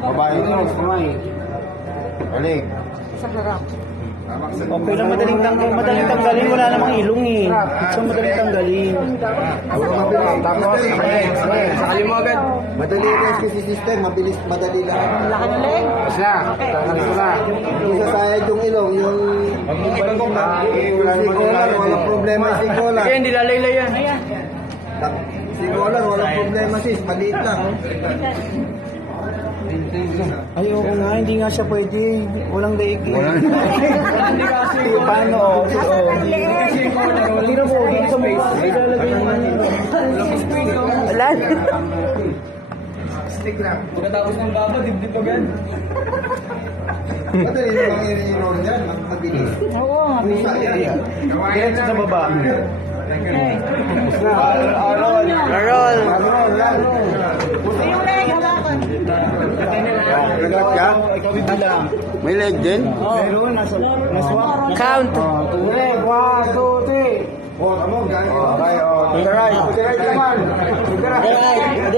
Babae ito. Balik. Okay lang, madaling tanggalin, wala namang ilong eh. So madaling tanggalin. Tapos, sakali mo agad. Madali rescue system, mabilis, madali lang. Laki ng leg. Siya, tatanggalin ko na. Isa sayad yung ilong, yung sikolan, walang problema yung sikolan. Kaya hindi lalaylay yan. Sikolan, walang problema sis, maliit lang. Ayoko nga, hindi nga siya pwede. Walang daig. Hindi kasi. Paano? Tira mo, dito sa may ilalagay mo. Wala. Stick lang. Pagkatapos ng baba, dibdib agad. Madali lang i-roll dyan, mabilis. Oo, mabilis. Diretso sa baba. Roll. Roll. Yung leg, hawakan. Nagat ka? Ikaw bibilang. May leg din? Meron, naswap. Count. Leg, 1, 2, 3. Oh, tamo, ganyan. Okay, oh. To the right naman. To the right.